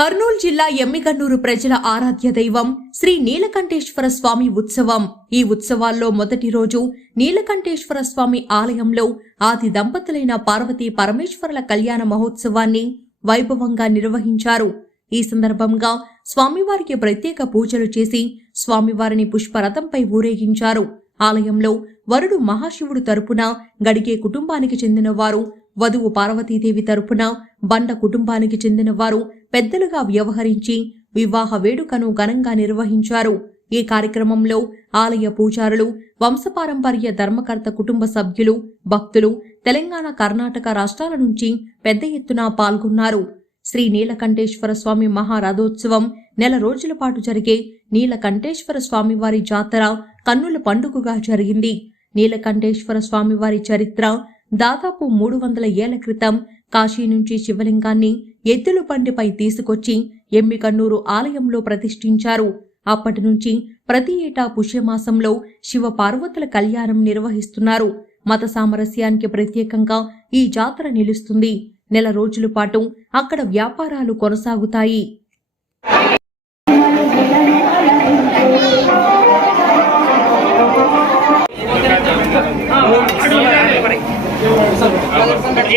కర్నూలు జిల్లా ఎమ్మిగన్నూరు ప్రజల ఆరాధ్య దైవం శ్రీ నీలకంఠేశ్వర స్వామి ఉత్సవం. ఈ ఉత్సవాల్లో మొదటి రోజు నీలకంఠేశ్వర స్వామి ఆలయంలో ఆది దంపతులైన పార్వతి పరమేశ్వరుల కళ్యాణ మహోత్సవాన్ని వైభవంగా నిర్వహించారు. ఈ సందర్భంగా స్వామివారికి ప్రత్యేక పూజలు చేసి స్వామివారిని పుష్పరథంపై ఊరేగించారు. ఆలయంలో వరుడు మహాశివుడు తరపున గడిగే కుటుంబానికి చెందిన వారు వధువు పార్వతీదేవి తరపున బండ కుటుంబానికి చెందిన వారు పెద్దలుగా వ్యవహరించి వివాహ వేడుకను ఘనంగా నిర్వహించారు. ఈ కార్యక్రమంలో ఆలయ పూజారులు వంశపారంపర్య ధర్మకర్త కుటుంబ సభ్యులు భక్తులు తెలంగాణ కర్ణాటక రాష్ట్రాల నుంచి పెద్ద ఎత్తున పాల్గొన్నారు. శ్రీ నీలకంఠేశ్వర స్వామి మహారథోత్సవం నెల రోజుల పాటు జరిగే నీలకంఠేశ్వర స్వామివారి జాతర కన్నుల పండుగగా జరిగింది. నీలకంఠేశ్వర స్వామివారి చరిత్ర దాదాపు మూడు వందల ఏళ్ళ క్రితం కాశీ నుంచి శివలింగాన్ని ఎద్దుల బండిపై తీసుకొచ్చి ఎమ్మికన్నూరు ఆలయంలో ప్రతిష్ఠించారు. అప్పటి నుంచి ప్రతి ఏటా పుష్యమాసంలో శివ పార్వతుల కళ్యాణం నిర్వహిస్తున్నారు. మత సామరస్యానికి ప్రత్యేకంగా ఈ జాతర నిలుస్తుంది. నెల రోజుల పాటు అక్కడ వ్యాపారాలు కొనసాగుతాయి.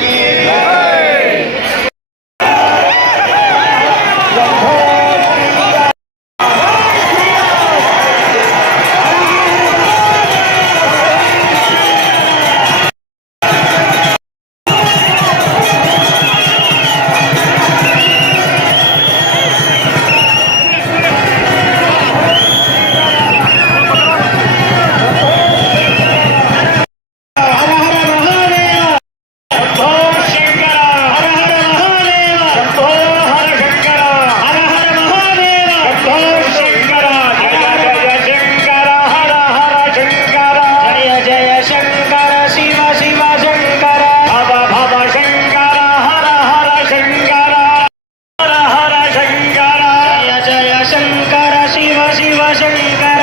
Yeah. I'm sorry.